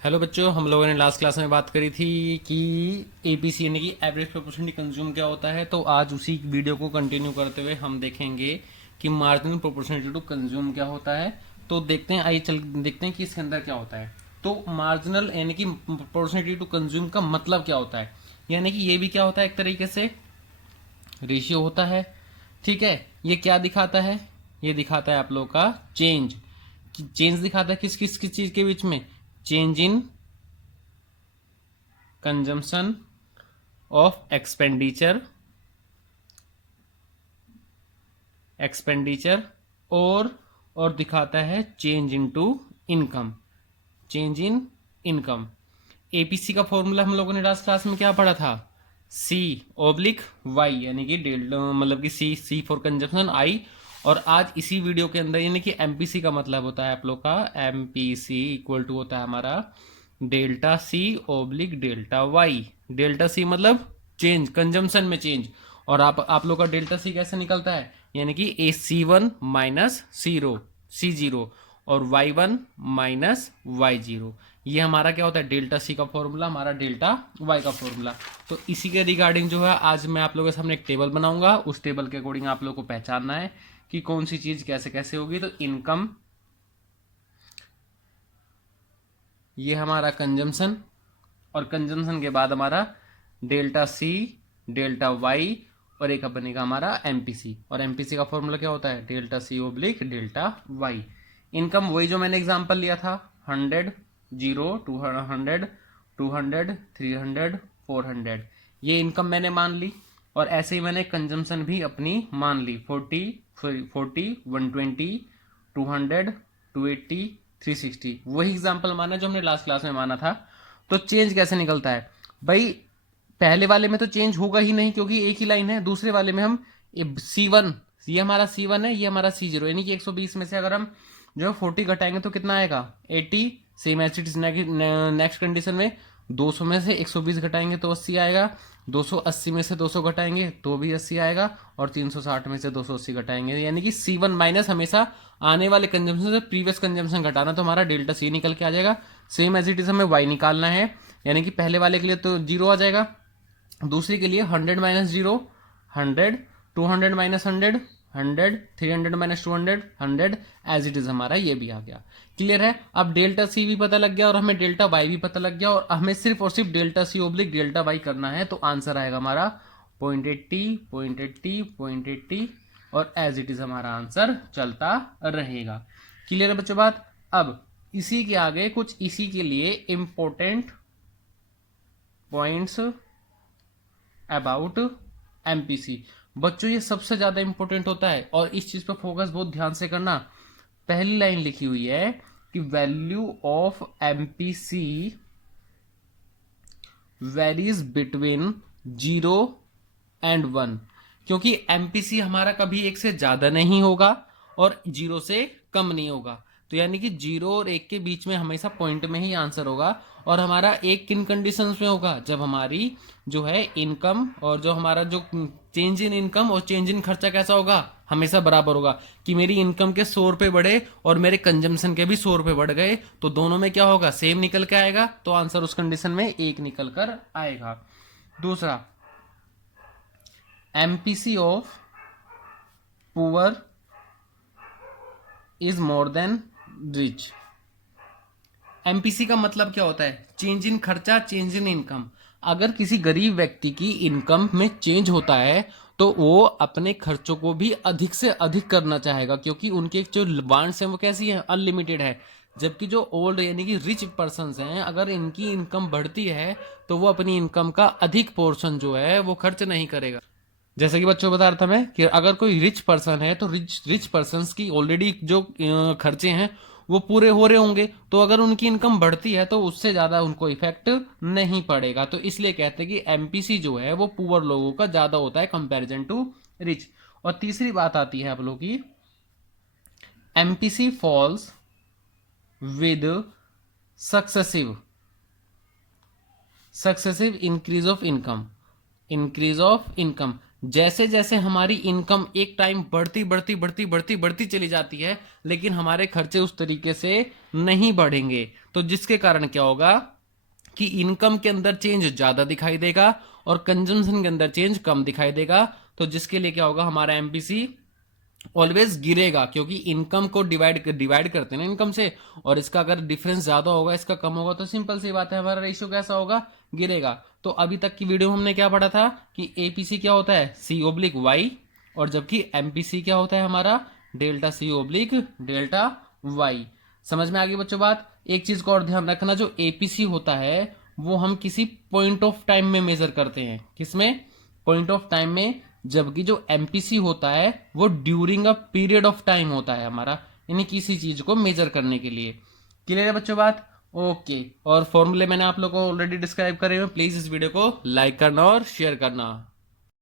Hello बच्चों, हम लोगों ने लास्ट क्लास में बात करी थी कि एपीसी यानी कि एवरेज प्रोपोर्शनली कंज्यूम क्या होता है। तो आज उसी वीडियो को कंटिन्यू करते हुए हम देखेंगे कि मार्जिनल प्रोपोर्शनलिटी टू कंज्यूम क्या होता है। तो देखते हैं, आइए चल देखते हैं कि इसके अंदर क्या होता है। तो मार्जिनल यानी कि प्रोपोर्शनलिटी टू कंज्यूम का मतलब क्या होता है, यानी कि ये भी क्या होता है, एक तरीके से रेशियो होता है। ठीक है, ये क्या दिखाता है, ये दिखाता है आप लोगों का चेंज। चेंज दिखाता है किस किस किस चीज के बीच में, change in consumption of expenditure और दिखाता है change in to income, change in income. APC का फॉर्मूला हम लोगों ने लास्ट क्लास में क्या पढ़ा था, सी ओब्लिक वाई, यानी कि डेल्टा मतलब कि सी सी फॉर कंजम्पशन आई। और आज इसी वीडियो के अंदर यानी कि एमपीसी का मतलब होता है आप लोग का, एमपीसी इक्वल टू होता है हमारा delta C oblique delta Y. Delta C मतलब चेंज, कंजम्पशन में चेंज। और आप लोग का डेल्टा सी कैसे निकलता है, यानी कि a C one minus C zero और Y one minus Y zero. ये हमारा क्या होता है, डेल्टा सी का फॉर्मूला, हमारा डेल्टा वाई का फॉर्मूला। तो इसी के रिगार्डिंग जो है आज मैं आप लोगों के सामने एक टेबल बनाऊंगा। उस टेबल के अकॉर्डिंग आप लोगों को पहचानना है कि कौन सी चीज कैसे कैसे होगी। तो इनकम, ये हमारा कंजम्पशन, और कंजम्पशन के बाद हमारा डेल्टा सी, डेल्टा वाई, और एक बनेगा हमारा एमपीसी। और एमपीसी का फॉर्मूला क्या होता है, delta C oblique delta Y. Income वही जो मैंने एग्जांपल लिया था, 100, 0, 200, 200, 300, 400, ये इनकम मैंने मान ली। और ऐसे ही मैंने कंजम्पशन भी अपनी मान ली, 40, 120, 200, 280, 360, वही एग्जांपल माना जो हमने लास्ट क्लास में माना था। तो चेंज कैसे निकलता है भाई, पहले वाले में तो चेंज होगा ही नहीं क्योंकि एक ही लाइन है। दूसरे वाले में हम C1, ये हमारा C1 है, ये हमारा C0, यानी कि 120 में से अगर हम जो है 40 घटाएंगे तो कितना आएगा, 80। Same as it is next condition में 200 में से 120 घटाएंगे तो 80 आएगा, 280 में से 200 घटाएंगे तो भी 80 आएगा, और 360 में से 280 घटाएंगे, यानी कि C1 माइनस हमेशा आने वाले कंजम्पशन से प्रीवियस कंजम्पशन घटाना, तो हमारा डेल्टा सी निकल के आ जाएगा। सेम एज इट इज हमें वाई निकालना है, यानी कि पहले वाले के लिए तो जीरो आ जाएगा, दूसरी के लिए 100 minus zero 100, 200 minus 100 100, 300 minus 200 100, as it is हमारा ये भी आ गया। क्लियर है, अब डेल्टा सी भी पता लग गया और हमें डेल्टा वाई भी पता लग गया, और हमें सिर्फ और सिर्फ delta C oblique delta Y करना है। तो आंसर आएगा हमारा 0.80, 0.80, 0.80, और एज इट इज हमारा आंसर चलता रहेगा। क्लियर है बच्चों बात। अब इसी के आगे कुछ इसी के लिए इंपॉर्टेंट पॉइंट्स अबाउट एमपीसी। बच्चों ये सबसे ज्यादा इंपॉर्टेंट होता है और इस चीज पर फोकस बहुत ध्यान से करना। पहली लाइन लिखी हुई है कि value of MPC varies between 0 and 1, क्योंकि एमपीसी हमारा कभी एक से ज्यादा नहीं होगा और 0 से कम नहीं होगा। तो यानी कि 0 और 1 के बीच में हमेशा पॉइंट में ही आंसर होगा। और हमारा एक किन कंडीशंस में होगा, जब हमारी जो है इनकम और जो हमारा जो चेंज इन इनकम और चेंज इन खर्चा कैसा होगा, हमेशा बराबर होगा। कि मेरी इनकम के 100 रुपए बढ़े और मेरे कंजम्पशन के भी 100 रुपए बढ़ गए, तो दोनों में क्या होगा, सेम निकल के आएगा। तो आंसर उस कंडीशन में एक निकल कर आएगा। दूसरा, MPC of poor is more than rich. MPC का मतलब क्या होता है, चेंज इन खर्चा, चेंज इन इनकम। अगर किसी गरीब व्यक्ति की इनकम में चेंज होता है तो वो अपने खर्चों को भी अधिक से अधिक करना चाहेगा, क्योंकि उनके जो वांट्स हैं वो कैसी है, अनलिमिटेड है। जबकि जो ओल्ड यानी कि रिच पर्सन हैं, अगर इनकी इनकम बढ़ती है तो वो अपनी इनकम का अधिक पोर्शन जो है वो खर्च नहीं करेगा। जैसे कि बच्चों बता रहा था मैं कि अगर कोई रिच पर्सन है तो रिच रिच पर्सन की ऑलरेडी जो खर्चे हैं वो पूरे हो रहे होंगे, तो अगर उनकी इनकम बढ़ती है तो उससे ज्यादा उनको इफेक्ट नहीं पड़ेगा। तो इसलिए कहते हैं कि एमपीसी जो है वो पुअर लोगों का ज्यादा होता है कंपैरिजन टू रिच। और तीसरी बात आती है आप लोगों की, MPC falls with successive successive increase of income, increase of income. जैसे जैसे हमारी इनकम एक टाइम बढ़ती बढ़ती बढ़ती बढ़ती बढ़ती चली जाती है, लेकिन हमारे खर्चे उस तरीके से नहीं बढ़ेंगे, तो जिसके कारण क्या होगा कि इनकम के अंदर चेंज ज्यादा दिखाई देगा और कंजम्पशन के अंदर चेंज कम दिखाई देगा। तो जिसके लिए क्या होगा, हमारा एमपीसी ऑलवेज गिरेगा, क्योंकि इनकम को डिवाइड करते हैं ना इनकम से, और इसका अगर डिफरेंस ज्यादा होगा, इसका कम होगा, तो सिंपल सी बात है हमारा रेशियो कैसा होगा, गिरेगा। तो अभी तक की वीडियो में हमने क्या पढ़ा था कि एपीसी क्या होता है, सी ओब्लिक वाई, और जबकि एमपीसी क्या होता है हमारा, delta C oblique delta Y. समझ में आ गई बच्चों बात। एक चीज को और ध्यान रखना, जो एपीसी होता है वो हम किसी पॉइंट ऑफ टाइम में मेजर करते हैं, किसमें, पॉइंट ऑफ टाइम में, जबकि जो एमपीसी होता है वो during a period of time होता है हमारा, यानी किसी चीज को मेजर करने के लिए। क्लियर है बच्चों बात। ओके, और फॉर्मूले मैंने आप लोगों को ऑलरेडी डिस्क्राइब करे हुए, प्लीज इस वीडियो को लाइक करना और शेयर करना।